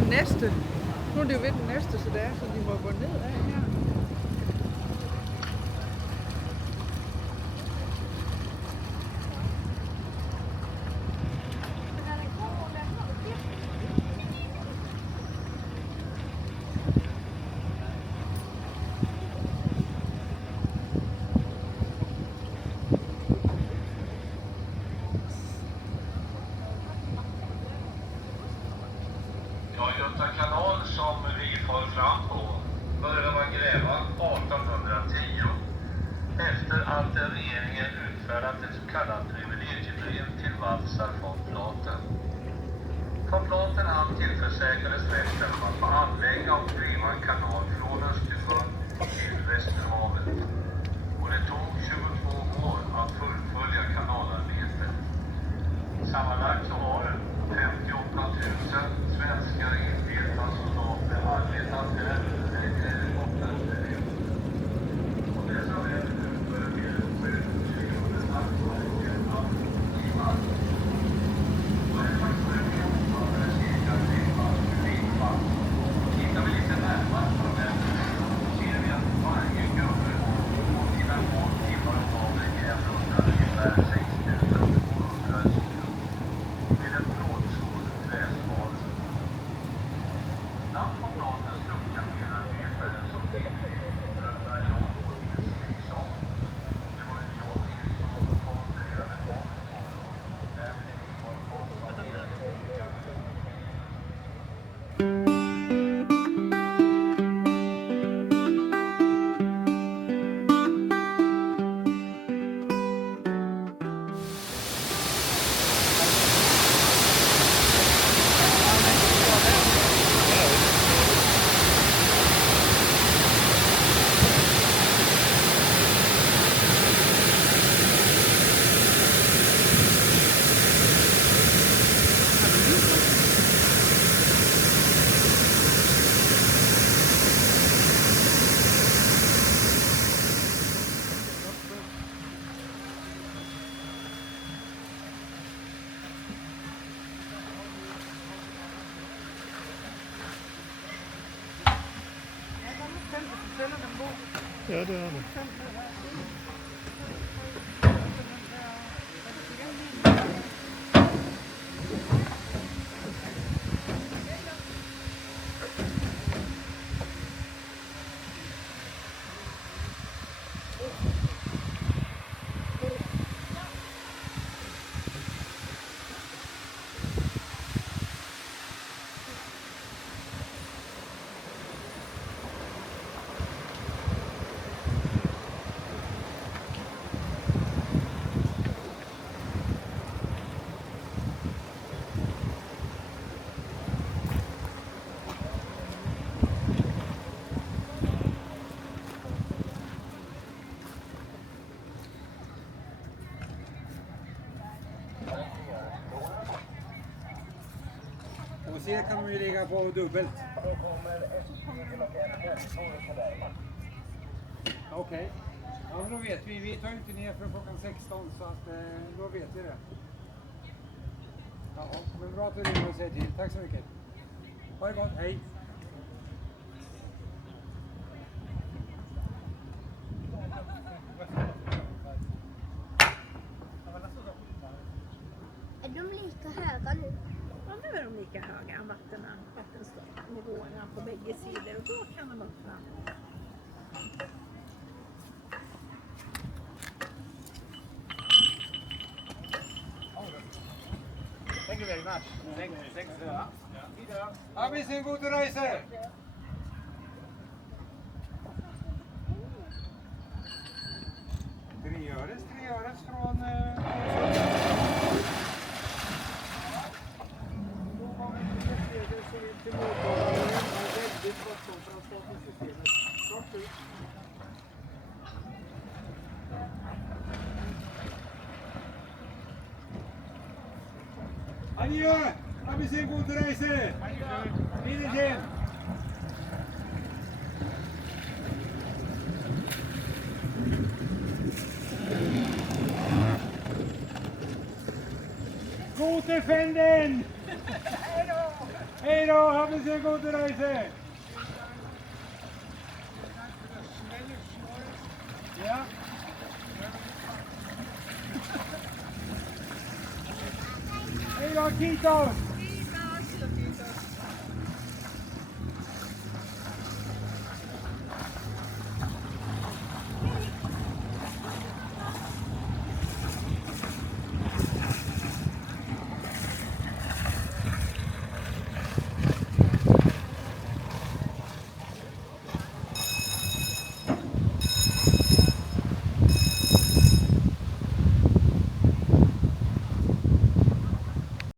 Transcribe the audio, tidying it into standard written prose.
den næste. Nu er det jo ved den næste, så det er, så de må gå ned af her. Göta kanal som vi får fram på började man gräva 1810 efter att regeringen utfärdat ett så kallat privilegiebrev till Walsar von Platen. Von Platen han tillförsäkrades rätten att få anlägga och driva en kanal från Östersjön till Västerhavet. Och det tog 22 år att fullfölja kanalarbetet. Sammanlagt så har 58 000 svenskar enskilda soldater arbetat här under 8 perioder. Och dessa män utför mer än 7 miljoner dagsverken i mark. Och det är faktiskt omfattande cirka 3 kubikwatt. Tittar vi lite närmare på de här så ser vi att varje gubbe på sina 12 timmar om dagen gräver under ungefär 6 200 kilo. Med en brådsåld träsmal. Namn på planens luftkamerarbetare som bröderna Jan och Nils Eriksson. Det var ju Jan Eriksson som konstruerade planet på och därmed var konstaterade olika. Ja, det er det. Och sen kan man ju ligga på dubbelt. Okej. Ja, men då vet vi. Vi tar inte ner för klockan 16 så att då vet vi det. Ja, men bra att du ringer och säger till. Tack så mycket. Ha det gott. Hej. Är de lika höga nu? Ja, nu är de lika höga, vattennivåerna på bägge sidor och då kan de öppna. Thank you very much. Thanks. Ja, vi ser god resa. Treöres från... Då har vi till mottagaren och väldigt bråttom från statens systemet. Klart ut. Adjö! Ja, vi ser god resa. Wiedersehen! Gute Fänden! Hej då! Hej då, hoppas en god resa. Ja. Hej då, Kitos.